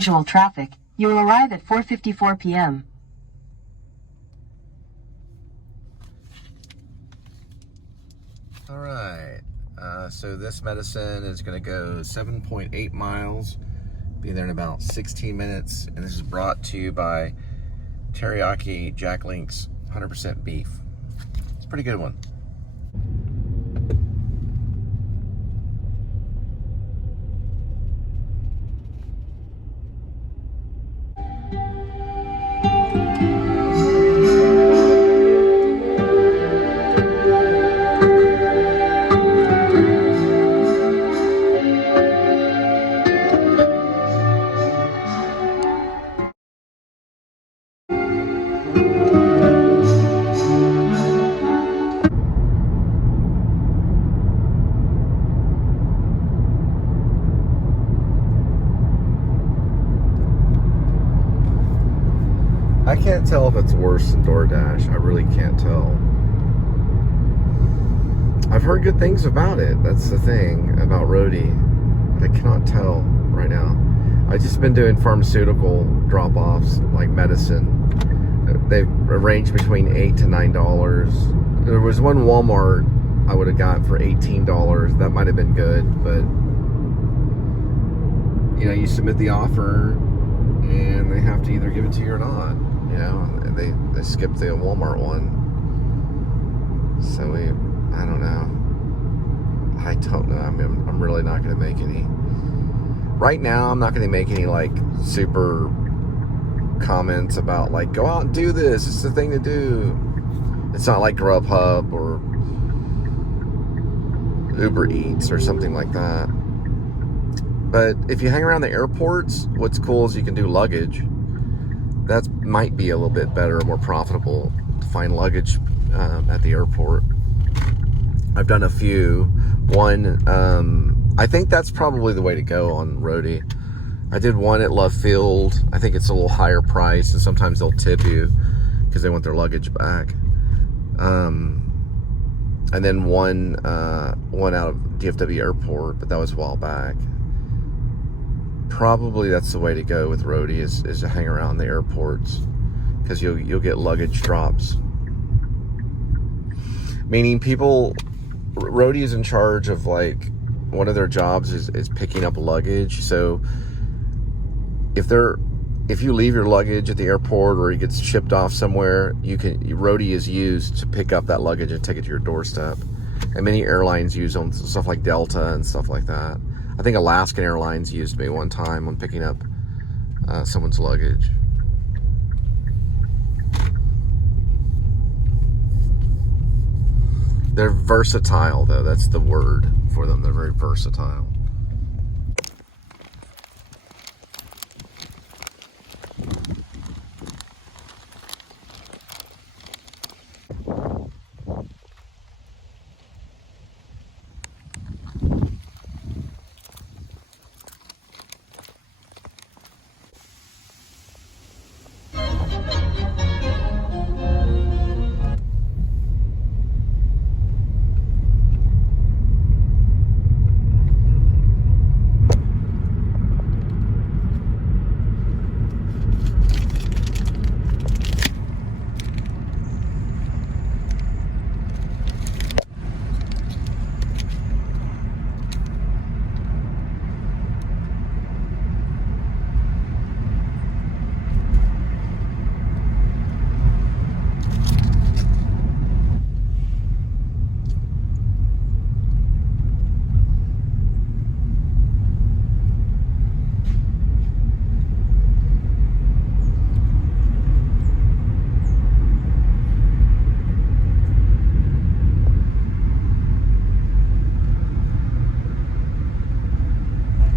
Visual traffic. You will arrive at 4:54 p.m. All right. So this medicine is going to go 7.8 miles. Be there in about 16 minutes. And this is brought to you by Teriyaki Jack Link's 100% beef. It's a pretty good one. I can't tell if it's worse than DoorDash. I really can't tell. I've heard good things about it. That's the thing about Roadie. But I cannot tell right now. I've just been doing pharmaceutical drop-offs, like medicine. They've ranged between $8 to $9. There was one Walmart I would have got for $18. That might have been good, but you know, you submit the offer and they have to either give it to you or not. You know, they skipped the Walmart one. So I don't know. I don't know. I'm really not going to make any. Right now, I'm not going to make any like super comments about like, go out and do this. It's the thing to do. It's not like Grubhub or Uber Eats or something like that. But if you hang around the airports, what's cool is you can do luggage. That might be a little bit better, more profitable to find luggage at the airport. I've done a few. One, I think that's probably the way to go on Roadie. I did one at Love Field. I think it's a little higher price, and sometimes they'll tip you because they want their luggage back. And then one out of DFW Airport, but that was a while back. Probably that's the way to go with Roadie is to hang around the airports because you'll get luggage drops. Meaning Roadie is in charge of like one of their jobs is picking up luggage. So if you leave your luggage at the airport or it gets shipped off somewhere, Roadie is used to pick up that luggage and take it to your doorstep. And many airlines use them, stuff like Delta and stuff like that. I think Alaskan Airlines used me one time when picking up someone's luggage. They're versatile, though. That's the word for them. They're very versatile.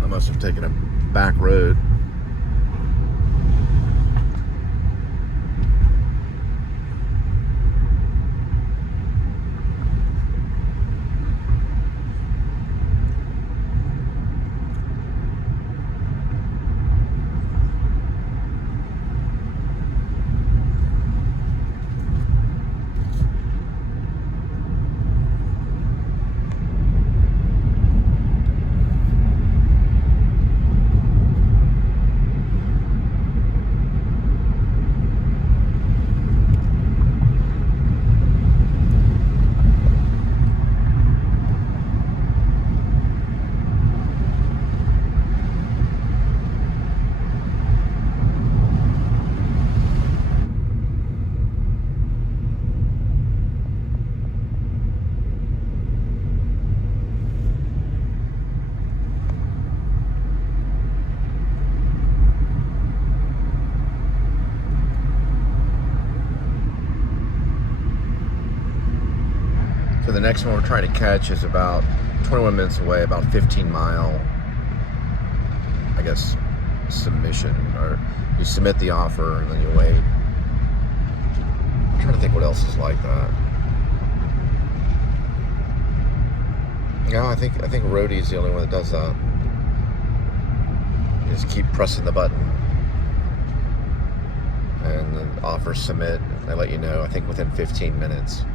Must have taken a back road. next one we're trying to catch is about 21 minutes away, about 15-mile, I guess, submission. Or you submit the offer and then you wait. I'm trying to think what else is like that. Yeah, I think Roadie is the only one that does that. You just keep pressing the button, and then offer submit. They let you know, I think within 15 minutes,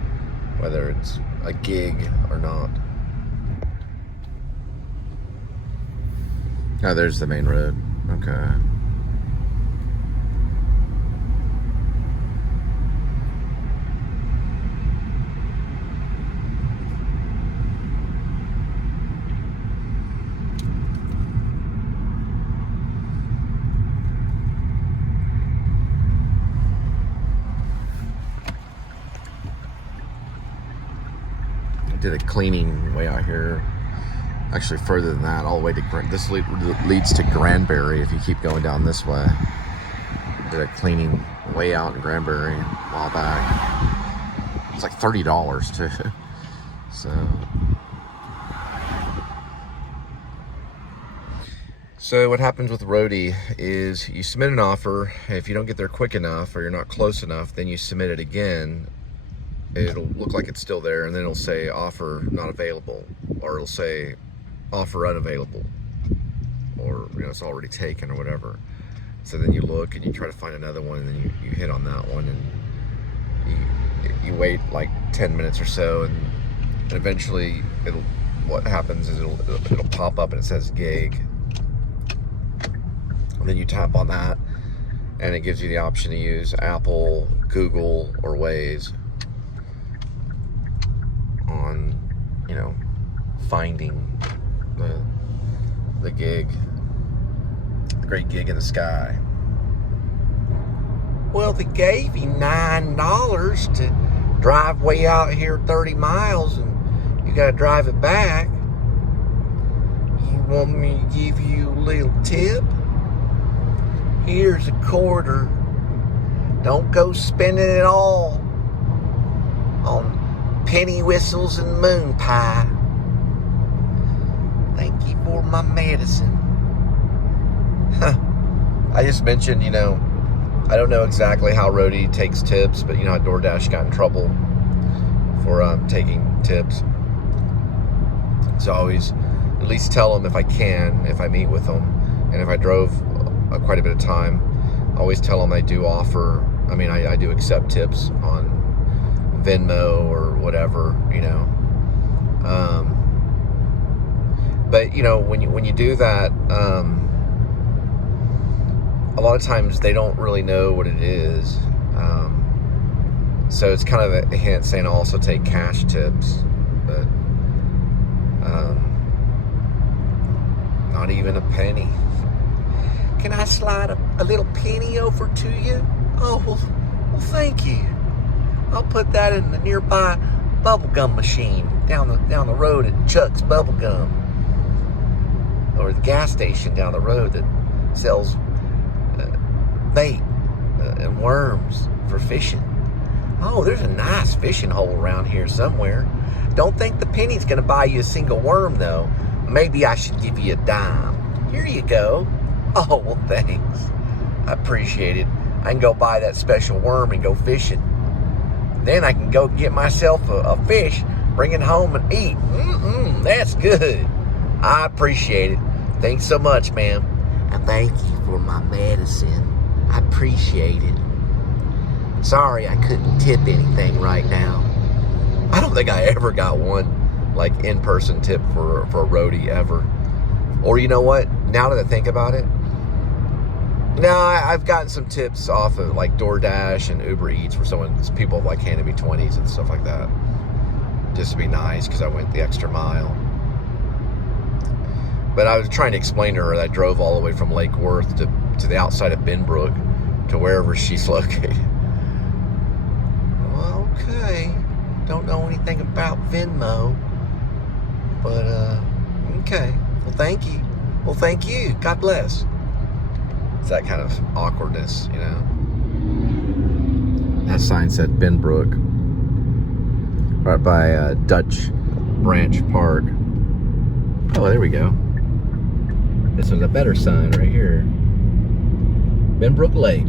whether it's a gig or not. Oh, there's the main road. Okay. Did a cleaning way out here. Actually, further than that, all the way to this leads to Granbury. If you keep going down this way, did a cleaning way out in Granbury a while back. It's like $30 too. So what happens with Roadie is you submit an offer. If you don't get there quick enough or you're not close enough, then you submit it again. It'll look like it's still there, and then it'll say offer not available, or it'll say offer unavailable, or it's already taken or whatever. So then you look and you try to find another one, and then you hit on that one, and you wait like 10 minutes or so, and eventually what happens is it'll pop up and it says gig, and then you tap on that, and it gives you the option to use Apple, Google, or Waze on finding the gig, the great gig in the sky. Well, they gave you $9 to drive way out here 30 miles and you gotta drive it back. You want me to give you a little tip? Here's a quarter. Don't go spending it all on penny whistles and moon pie. Thank you for my medicine. I just mentioned, I don't know exactly how Roadie takes tips, but how DoorDash got in trouble for taking tips. So I always at least tell them if I can, if I meet with them, and if I drove quite a bit of time, I always tell them I do offer, I do accept tips on Venmo or whatever, but when you do that, a lot of times they don't really know what it is, so it's kind of a hint saying I'll also take cash tips, but not even a penny. Can I slide a little penny over to you? Oh, well thank you. I'll put that in the nearby bubblegum machine down the road at Chuck's Bubblegum, or the gas station down the road that sells bait and worms for fishing. Oh, there's a nice fishing hole around here somewhere. Don't think the penny's gonna buy you a single worm though. Maybe I should give you a dime. Here you go. Oh, well thanks. I appreciate it. I can go buy that special worm and go fishing. Then I can go get myself a fish, bring it home and eat. That's good. I appreciate it. Thanks so much, ma'am. And thank you for my medicine. I appreciate it. Sorry I couldn't tip anything right now. I don't think I ever got one, like, in-person tip for a Roadie ever. Or you know what? Now that I think about it, no, I've gotten some tips off of like DoorDash and Uber Eats where people have like handed me 20s and stuff like that, just to be nice because I went the extra mile. But I was trying to explain to her that I drove all the way from Lake Worth to the outside of Benbrook to wherever she's located. Well, okay, don't know anything about Venmo, but okay. Well, thank you. Well, thank you. God bless. It's that kind of awkwardness, That sign said Benbrook. right by Dutch Branch Park. Oh, there we go. This one's a better sign right here. Benbrook Lake.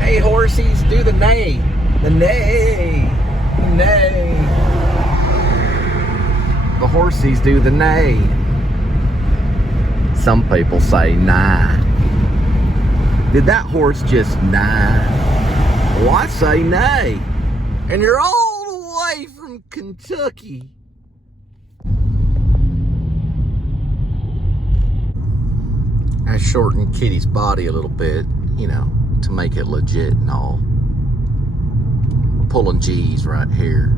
Hey, horsies, do the neigh. The neigh. The neigh. The horsies do the neigh. Some people say nah. Did that horse just nah? Well, I say nay. And you're all the way from Kentucky. I shortened Kitty's body a little bit, you know, to make it legit and all. Pulling G's right here.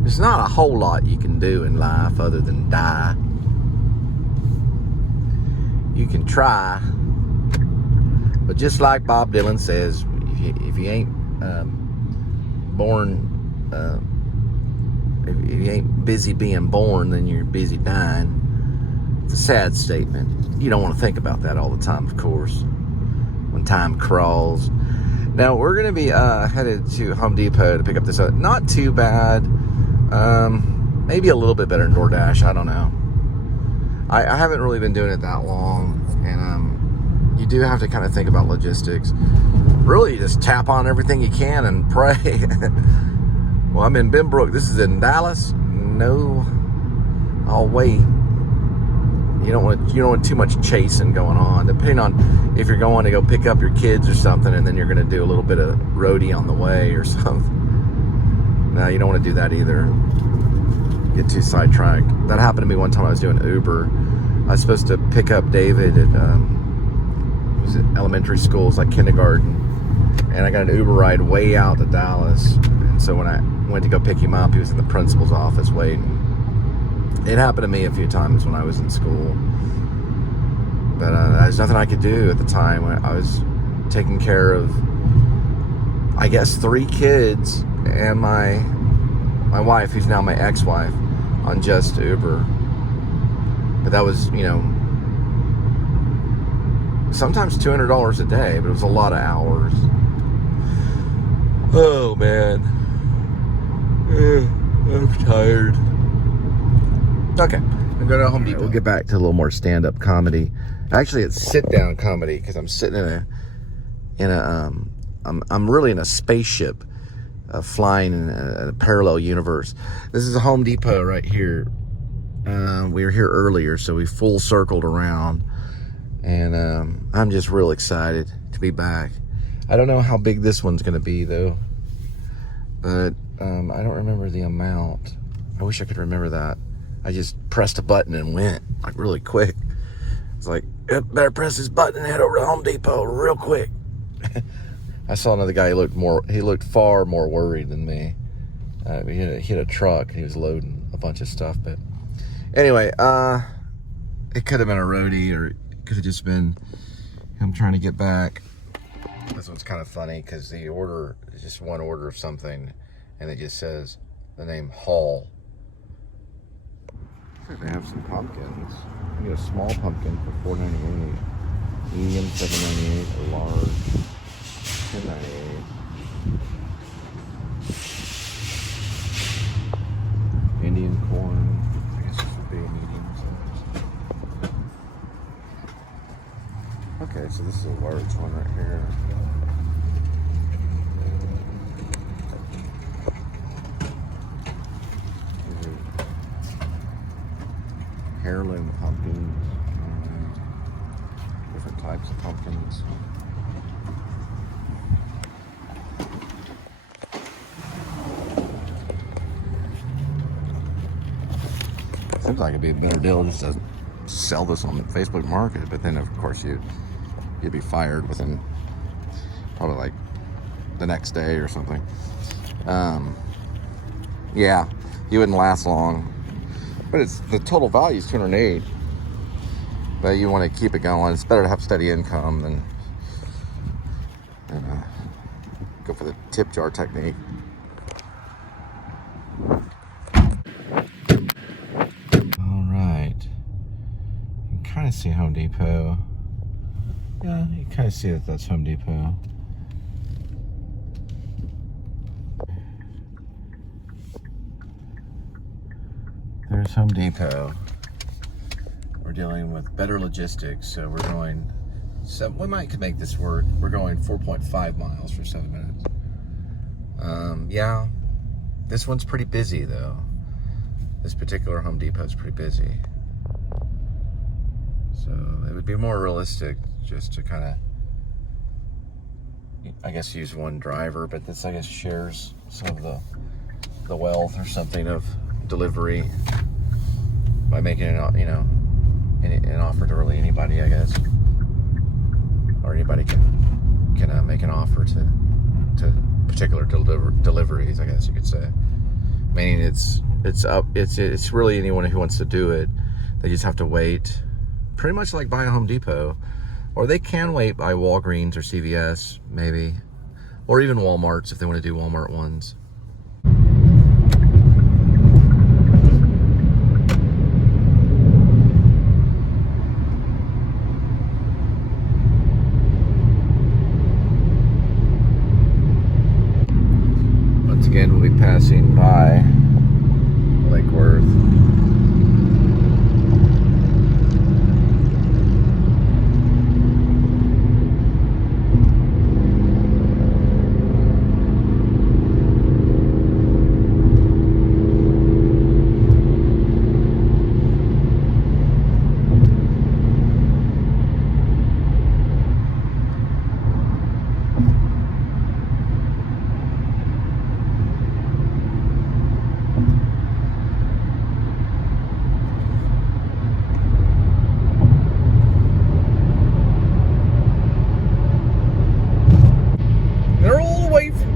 There's not a whole lot you can do in life other than die. You can try, but just like Bob Dylan says, if you ain't if you ain't busy being born, then you're busy dying. It's a sad statement. You don't want to think about that all the time, of course, when time crawls. Now, we're going to be headed to Home Depot to pick up this. Not too bad. Maybe a little bit better than DoorDash. I don't know. I haven't really been doing it that long, and you do have to kind of think about logistics. Really, you just tap on everything you can and pray. Well, I'm in Benbrook. This is in Dallas. No, I'll wait. You don't want too much chasing going on. Depending on if you're going to go pick up your kids or something, and then you're going to do a little bit of roadie on the way or something. No, you don't want to do that either. Get too sidetracked. That happened to me one time. I was doing Uber. I was supposed to pick up David at was it elementary school? It was like kindergarten, and I got an Uber ride way out to Dallas. And so when I went to go pick him up, he was in the principal's office waiting. It happened to me a few times when I was in school, but there's nothing I could do at the time. I was taking care of, I guess, 3 kids and my wife, who's now my ex-wife, on just Uber. But that was, you know, sometimes $200 a day, but it was a lot of hours. Oh, man. I'm tired. Okay, I'm going to Home Depot. We'll get back to a little more stand-up comedy. Actually, it's sit-down comedy, because I'm sitting I'm really in a spaceship, flying in a parallel universe. This is a Home Depot right here. We were here earlier, so we full circled around, and I'm just real excited to be back. I don't know how big this one's going to be, though, but I don't remember the amount. I wish I could remember that. I just pressed a button and went, like, really quick. It's like, yep, better press this button and head over to Home Depot real quick. I saw another guy. He looked far more worried than me. He hit a truck. He was loading a bunch of stuff. But anyway, it could have been a roadie, or it could have just been him trying to get back. This one's kind of funny because the order is just one order of something, and it just says the name Hall. Looks like they have some pumpkins. You get a small pumpkin for $4.98, medium $7.98, a large $10.98. Indian corn. I guess this would be a medium size. Okay, so this is a large one right here. Heirloom pumpkins. Different types of pumpkins. Seems like it'd be a better deal just to sell this on the Facebook Market, but then of course you'd be fired within probably like the next day or something. Yeah, you wouldn't last long. But it's the total value is $208. But you want to keep it going. It's better to have steady income than go for the tip jar technique. All right. see Home Depot. Yeah, you kind of see that that's Home Depot. There's Home Depot. We're dealing with better logistics, so we're going, we might make this work. We're going 4.5 miles for 7 minutes. Yeah, this one's pretty busy though. This particular Home Depot is pretty busy. So it would be more realistic just to kind of, I guess, use one driver, but this, I guess, shares some of the wealth or something of delivery by making it, you know, an offer to really anybody, I guess, or anybody can make an offer to particular deliveries, I guess you could say. Meaning it's really anyone who wants to do it. They just have to wait, pretty much like by a Home Depot, or they can wait by Walgreens or CVS maybe, or even Walmart's if they want to do Walmart ones. Again, we'll be passing by Lake Worth.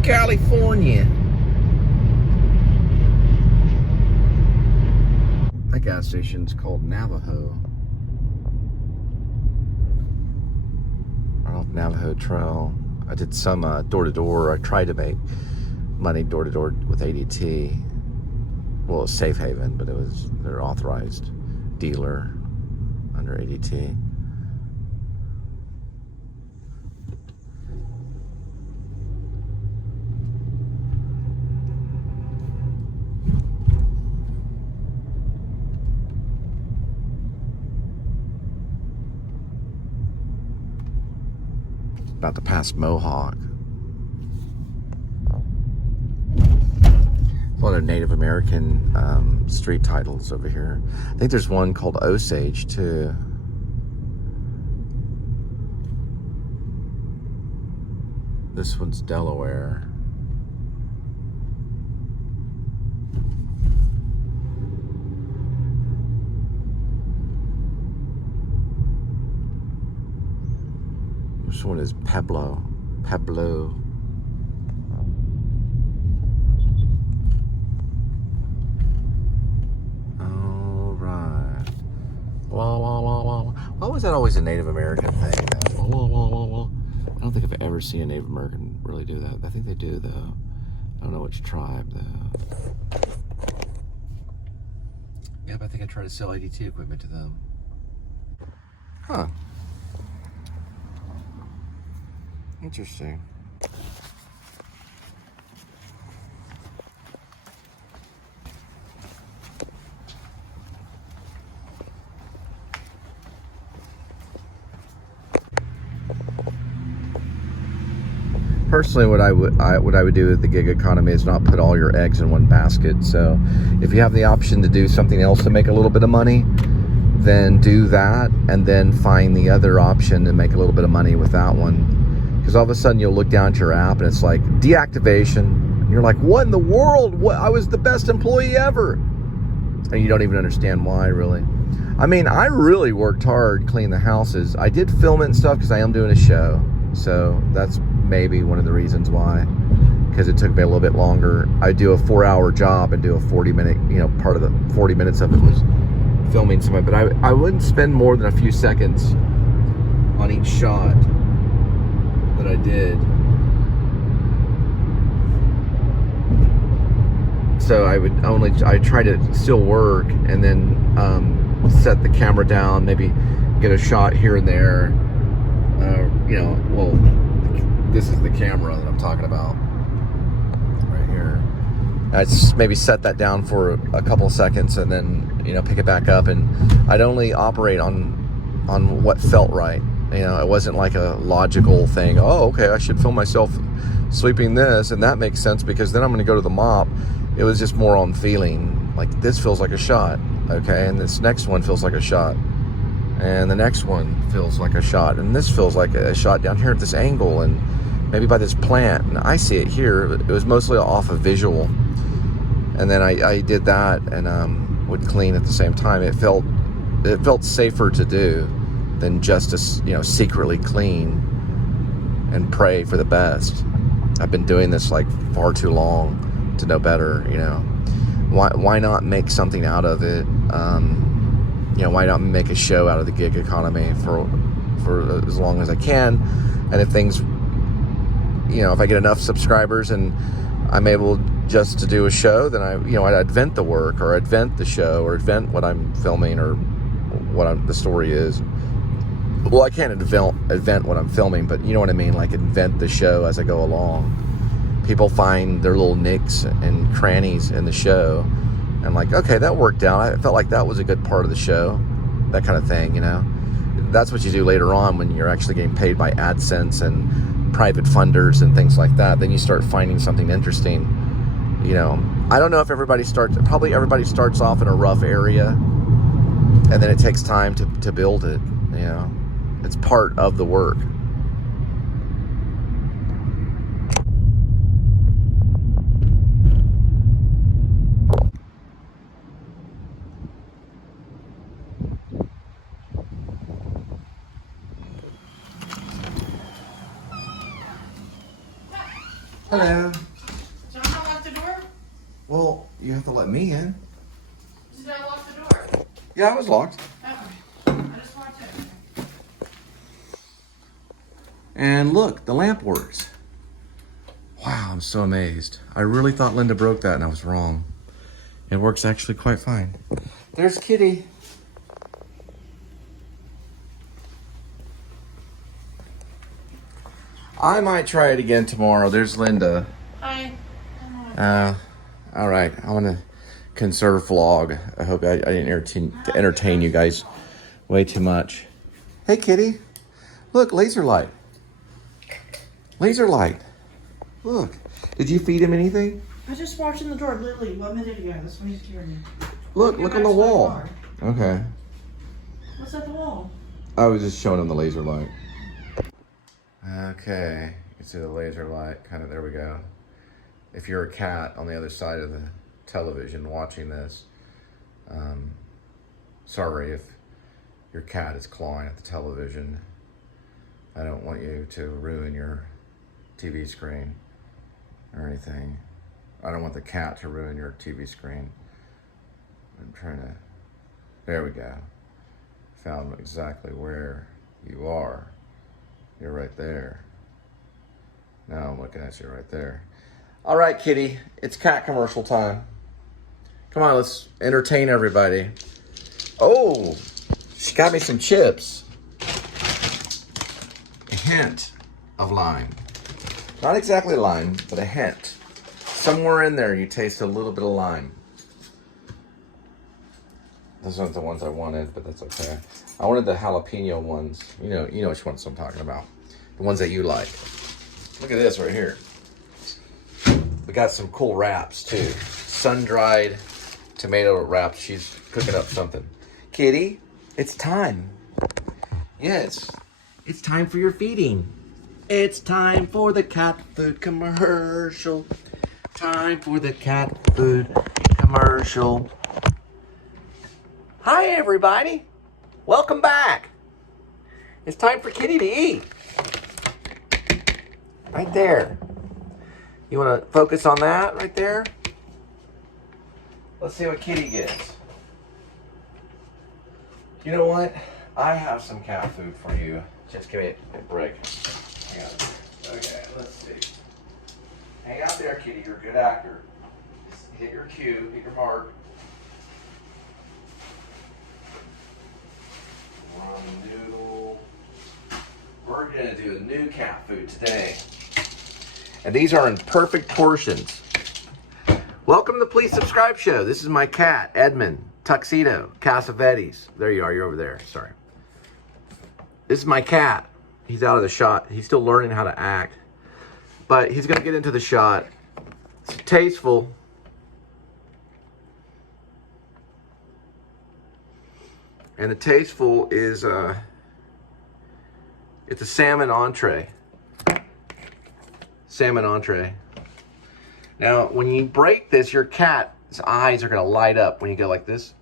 California. That gas station's called Navajo. Right off Navajo Trail. I did some door-to-door. I tried to make money door-to-door with A.D.W.C. Well, it was Safe Haven, but it was their authorized dealer under A.D.W.C. About to pass Mohawk. A lot of Native American street titles over here. I think there's one called Osage too. This one's Delaware. This one is Pueblo. All right. Why was that always a Native American thing? I don't think I've ever seen a Native American really do that. I think they do though. I don't know which tribe though. Yeah, but I think I tried to sell A.D.W.C equipment to them. Huh. Interesting. Personally, what I would do with the gig economy is not put all your eggs in one basket. So, if you have the option to do something else to make a little bit of money, then do that, and then find the other option and make a little bit of money with that one. Because all of a sudden you'll look down at your app and it's like deactivation. And you're like, what in the world? What? I was the best employee ever. And you don't even understand why, really. I mean, I really worked hard cleaning the houses. I did film it and stuff because I am doing a show. So that's maybe one of the reasons why. Because it took me a little bit longer. I do a 4-hour job and do a 40-minute, you know, part of the 40 minutes of it was filming somebody. But I wouldn't spend more than a few seconds on each shot that I did. So I try to still work and then set the camera down, maybe get a shot here and there. You know, well, this is the camera that I'm talking about right here. I'd maybe set that down for a couple of seconds and then, you know, pick it back up. And I'd only operate on what felt right. You know, it wasn't like a logical thing. Oh, okay, I should film myself sweeping this, and that makes sense because then I'm going to go to the mop. It was just more on feeling. Like, this feels like a shot, okay, and this next one feels like a shot, and the next one feels like a shot, and this feels like a shot down here at this angle, and maybe by this plant, and I see it here. It was mostly off of visual, and then I did that and would clean at the same time. It felt safer to do than just to, you know, secretly clean and pray for the best. I've been doing this like far too long to know better, you know. Why not make something out of it? You know, why not make a show out of the gig economy for as long as I can? And if things, you know, if I get enough subscribers and I'm able just to do a show, then I'd vent the work, or I'd vent the show, or I'd vent what I'm filming, or what the story is. Well, I can't invent what I'm filming, but you know what I mean, like invent the show as I go along. People find their little nicks and crannies in the show, and like, okay, that worked out. I felt like that was a good part of the show, that kind of thing, you know. That's what you do later on when you're actually getting paid by AdSense and private funders and things like that. Then you start finding something interesting, you know. I don't know if everybody starts off in a rough area, and then it takes time to build it, you know. It's part of the work. Hello. John, lock the door? Well, you have to let me in. Did I lock the door? Yeah, I was locked. Okay. I just walked in. And look, the lamp works. Wow, I'm so amazed. I really thought Linda broke that and I was wrong. It works actually quite fine. There's Kitty. I might try it again tomorrow. There's Linda. Hi. All right, I want to conserve vlog. I hope I didn't entertain you guys way too much. Hey, Kitty. Look, laser light. Laser light. Look. Did you feed him anything? I just walked in the door literally 1 minute ago. That's when he's hearing me. Look on the wall. Okay. What's at the wall? I was just showing him the laser light. Okay, you can see the laser light, kind of, there we go. If you're a cat on the other side of the television watching this, sorry if your cat is clawing at the television. I don't want you to ruin your TV screen or anything. I don't want the cat to ruin your TV screen. I'm trying to, there we go. Found exactly where you are. You're right there. Now I'm looking at you right there. All right, Kitty, it's cat commercial time. Come on, let's entertain everybody. Oh, she got me some chips. A hint of lime. Not exactly lime, but a hint. Somewhere in there you taste a little bit of lime. Those aren't the ones I wanted, but that's okay. I wanted the jalapeno ones. You know which ones I'm talking about. The ones that you like. Look at this right here. We got some cool wraps too. Sun-dried tomato wraps. She's cooking up something. Kitty, it's time. Yes, it's time for your feeding. It's time for the cat food commercial. Time for the cat food commercial. Hi, everybody. Welcome back. It's time for Kitty to eat. Right there. You want to focus on that right there? Let's see what Kitty gets. You know what? I have some cat food for you. Just give me a break. Hang on. Okay, let's see. Hang out there, Kitty. You're a good actor. Just hit your cue, hit your mark. noodle. We're gonna do a new cat food today. And these are in perfect portions. Welcome to the Please Subscribe Show. This is my cat, Edmund, Tuxedo, Cassavetes. There you are, you're over there, sorry. This is my cat. He's out of the shot. He's still learning how to act. But he's gonna get into the shot. It's tasteful. And the tasteful is, it's a salmon entree. Salmon entree. Now, when you break this, your cat's eyes are gonna light up when you go like this.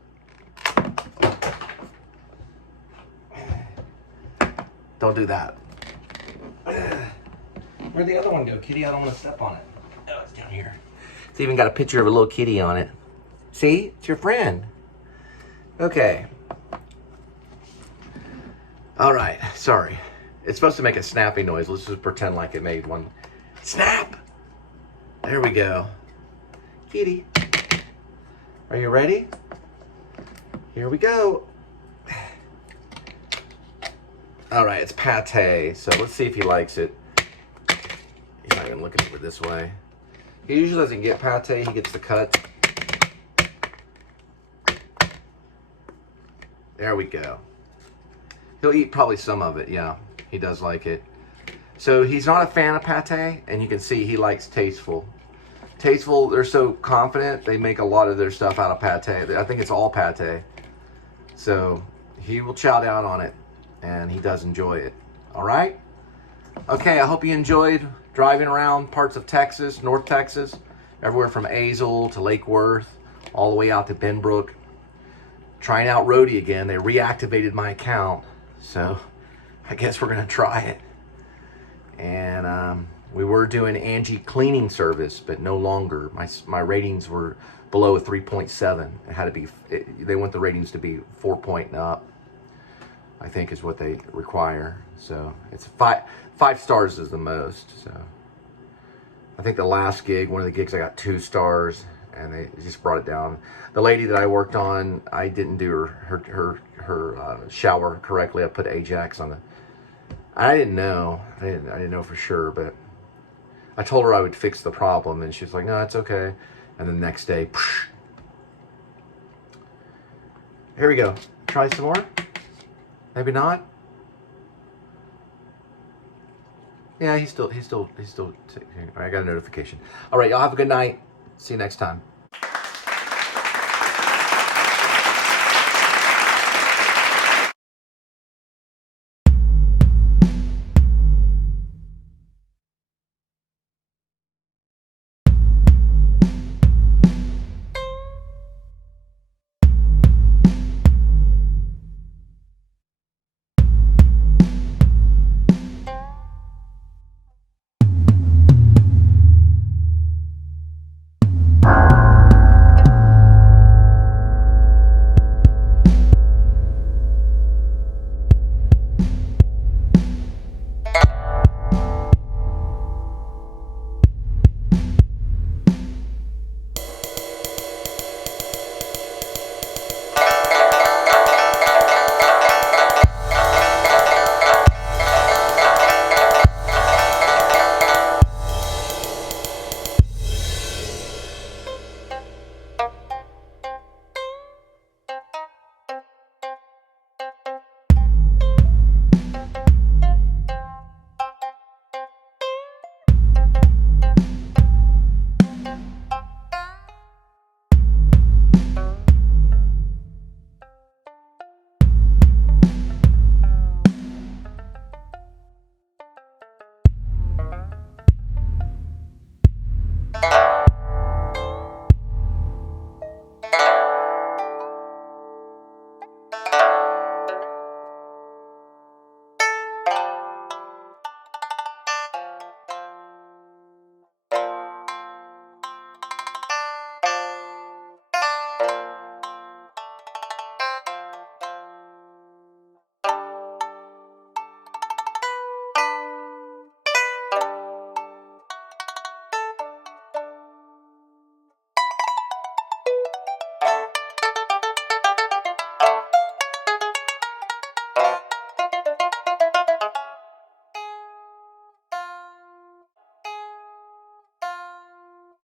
Don't do that. Where'd the other one go, kitty? I don't want to step on it. Oh, it's down here. It's even got a picture of a little kitty on it. See? It's your friend. Okay. All right. Sorry. It's supposed to make a snappy noise. Let's just pretend like it made one. Snap! There we go. Kitty. Are you ready? Here we go. All right, it's pate, so let's see if he likes it. He's not even looking over this way. He usually doesn't get pate, he gets the cut. There we go. He'll eat probably some of it, yeah. He does like it. So he's not a fan of pate, and you can see he likes tasteful. Tasteful, they're so confident, they make a lot of their stuff out of pate. I think it's all pate. So he will chow down on it, and he does enjoy it. All right? Okay, I hope you enjoyed driving around parts of Texas, North Texas, everywhere from Azle to Lake Worth, all the way out to Benbrook. Trying out Roadie again. They reactivated my account, so I guess we're gonna try it. And we were doing Angie cleaning service, but no longer. My ratings were below a 3.7. It had to be. They want the ratings to be 4 point and up, I think is what they require. So it's five stars is the most. So I think the last gig, one of the gigs, I got 2 stars, and they just brought it down. The lady that I worked on, I didn't do her shower correctly. I put Ajax on the. I didn't know. I didn't know for sure, but I told her I would fix the problem, and she was like, "No, it's okay." And the next day, psh. Here we go. Try some more. Maybe not. Yeah, he's still. I got a notification. All right, y'all have a good night. See you next time.